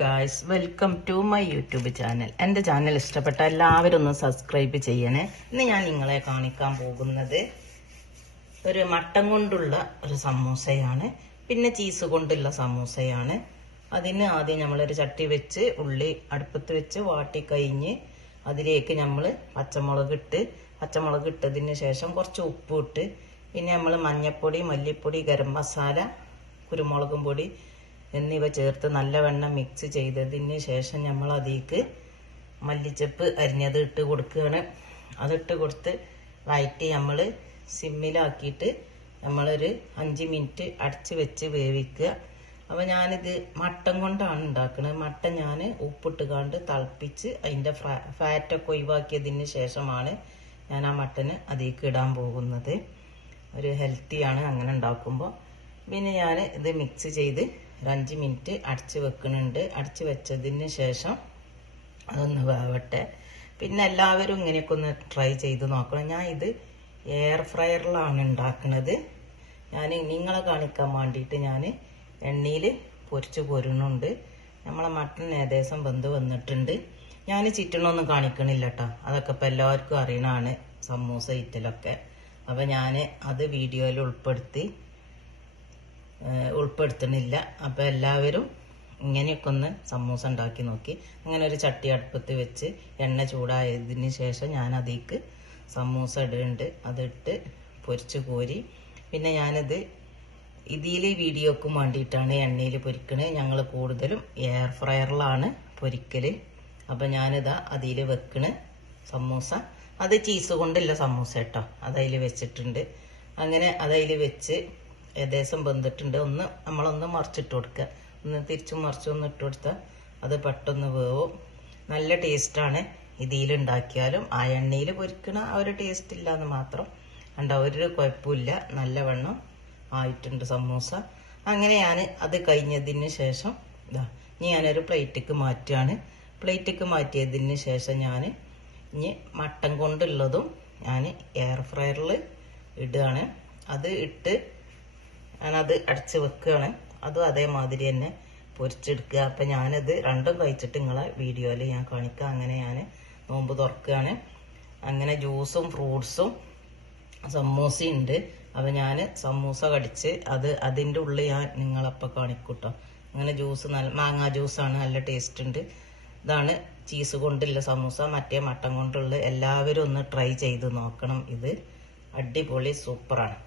Guys, welcome to my YouTube channel. എൻ്റെ channel ഇഷ്ടപ്പെട്ട എല്ലാവരും ഒന്ന് സബ്സ്ക്രൈബ് ചെയ്യണേ. ഇന്ന് ഞാൻ നിങ്ങളെ കാണിക്കാൻ പോകുന്നത് ഒരു മട്ടൻ കൊണ്ടുള്ള ഒരു സമൂസയാണ്, പിന്നെ ചീസ് കൊണ്ടുള്ള സമൂസയാണ്. അതിന് ആദ്യം നമ്മളൊരു ചട്ടി വെച്ച് ഉള്ളി അടുപ്പത്ത് വെച്ച് വാട്ടി കഴിഞ്ഞ് അതിലേക്ക് നമ്മൾ പച്ചമുളക് ഇട്ടതിന് ശേഷം കുറച്ച് ഉപ്പ് ഇട്ട്, പിന്നെ നമ്മൾ മഞ്ഞൾപ്പൊടി, മല്ലിപ്പൊടി, ഗരം മസാല, കുരുമുളകും പൊടി എന്നിവ ചേർത്ത് നല്ലവണ്ണം മിക്സ് ചെയ്തതിന് ശേഷം നമ്മൾ അതിലേക്ക് മല്ലിച്ചപ്പ് അരിഞ്ഞത് ഇട്ട് കൊടുക്കുകയാണ്. അതിട്ട് കൊടുത്ത് വഴറ്റി നമ്മൾ സിമ്മിലാക്കിയിട്ട് നമ്മളൊരു 5 മിനിറ്റ് അടച്ച് വെച്ച് വേവിക്കുക. അപ്പോൾ ഞാനിത് മട്ടൻ കൊണ്ടാണ് ഉണ്ടാക്കുന്നത്. മട്ടൻ ഞാൻ ഉപ്പിട്ട് കണ്ട് തിളപ്പിച്ച് അതിൻ്റെ ഫാറ്റൊക്കെ ഒഴിവാക്കിയതിന് ശേഷമാണ് ഞാൻ ആ മട്ടന് അതിലേക്ക് ഇടാൻ പോകുന്നത്. ഒരു ഹെൽത്തിയാണ് അങ്ങനെ ഉണ്ടാക്കുമ്പോൾ. പിന്നെ ഞാൻ ഇത് മിക്സ് ചെയ്ത് ഒരു 5 മിനിറ്റ് അടച്ച് വെക്കുന്നുണ്ട്. അടച്ച് വെച്ചതിന് ശേഷം അതൊന്ന് വേവട്ടെ. പിന്നെ എല്ലാവരും ഇങ്ങനെയൊക്കെ ഒന്ന് ട്രൈ ചെയ്ത് നോക്കണം. ഞാൻ ഇത് എയർ ഫ്രയറിലാണ് ഉണ്ടാക്കുന്നത്. ഞാൻ നിങ്ങളെ കാണിക്കാൻ വേണ്ടിയിട്ട് ഞാൻ എണ്ണയിൽ പൊരിച്ച് പോരുന്നുണ്ട്. നമ്മളെ മട്ടൻ ഏകദേശം വെന്ത് വന്നിട്ടുണ്ട്. ഞാൻ ചിറ്റണമൊന്നും കാണിക്കണില്ല കേട്ടോ, അതൊക്കെ ഇപ്പം എല്ലാവർക്കും അറിയണതാണ്, സമൂസ ഇറ്റലൊക്കെ. അപ്പം ഞാൻ അത് വീഡിയോയിൽ ഉൾപ്പെടുത്തണില്ല. അപ്പം എല്ലാവരും ഇങ്ങനെയൊക്കെ ഒന്ന് സമൂസ ഉണ്ടാക്കി നോക്കി. അങ്ങനെ ഒരു ചട്ടി അടുപ്പത്ത് വെച്ച് എണ്ണ ചൂടായതിന് ശേഷം ഞാൻ അതിലേക്ക് സമൂസ ഇടുന്നുണ്ട്. അതിട്ട് പൊരിച്ച് കോരി, പിന്നെ ഞാനിത് വീഡിയോക്കും വേണ്ടിയിട്ടാണ് എണ്ണയിൽ പൊരിക്കണത്. ഞങ്ങൾ കൂടുതലും എയർ ഫ്രയറിലാണ് പൊരിക്കൽ. അപ്പം ഞാനിതാ അതിൽ വെക്കണ സമൂസ, അത് ചീസ് കൊണ്ടുള്ള സമൂസ കേട്ടോ, അതതിൽ വെച്ചിട്ടുണ്ട്. അങ്ങനെ അതതിൽ വെച്ച് ഏകദേശം വെന്തിട്ടുണ്ട്. നമ്മളൊന്ന് മറിച്ചിട്ട് കൊടുക്കുക, ഒന്ന് തിരിച്ചും മറിച്ചും ഒന്ന് ഇട്ട് കൊടുത്താൽ അത് പെട്ടെന്ന് വേവും. നല്ല ടേസ്റ്റാണ് ഇതിലുണ്ടാക്കിയാലും. ആ എണ്ണയിൽ പൊരിക്കണ ആ ഒരു ടേസ്റ്റ് ഇല്ലാന്ന് മാത്രം. ഒരു കുഴപ്പമില്ല, നല്ലവണ്ണം ആയിട്ടുണ്ട് സമൂസ. അങ്ങനെ ഞാൻ അത് കഴിഞ്ഞതിന് ശേഷം ഞാനൊരു പ്ലേറ്റിക്ക് മാറ്റുകയാണ്. പ്ലേറ്റിക്ക് മാറ്റിയതിന് ശേഷം ഞാൻ ഇനി മട്ടൻ കൊണ്ടുള്ളതും ഞാൻ എയർ ഫ്രയറിൽ ഇടുകയാണ്. അത് ഇട്ട് ഞാനത് അടച്ച് വെക്കുകയാണ്. അതും അതേമാതിരി തന്നെ പൊരിച്ചെടുക്കുക. അപ്പം ഞാനത് രണ്ടും കഴിച്ചിട്ട് നിങ്ങളെ വീഡിയോയിൽ ഞാൻ കാണിക്കാം. അങ്ങനെ ഞാൻ നോമ്പ് തുറക്കുകയാണ്. അങ്ങനെ ജ്യൂസും ഫ്രൂട്ട്സും സമൂസയും ഉണ്ട്. അപ്പം ഞാൻ സമൂസ കടിച്ച് അതിൻ്റെ ഉള്ളിൽ ഞാൻ നിങ്ങളപ്പം കാണിക്കൂട്ടോ. അങ്ങനെ മാങ്ങാ ജ്യൂസാണ്, നല്ല ടേസ്റ്റ് ഉണ്ട്. ഇതാണ് ചീസ് കൊണ്ടുള്ള സമൂസ. മറ്റേ മട്ടൻ കൊണ്ടുള്ള എല്ലാവരും ഒന്ന് ട്രൈ ചെയ്ത് നോക്കണം. ഇത് അടിപൊളി സൂപ്പറാണ്.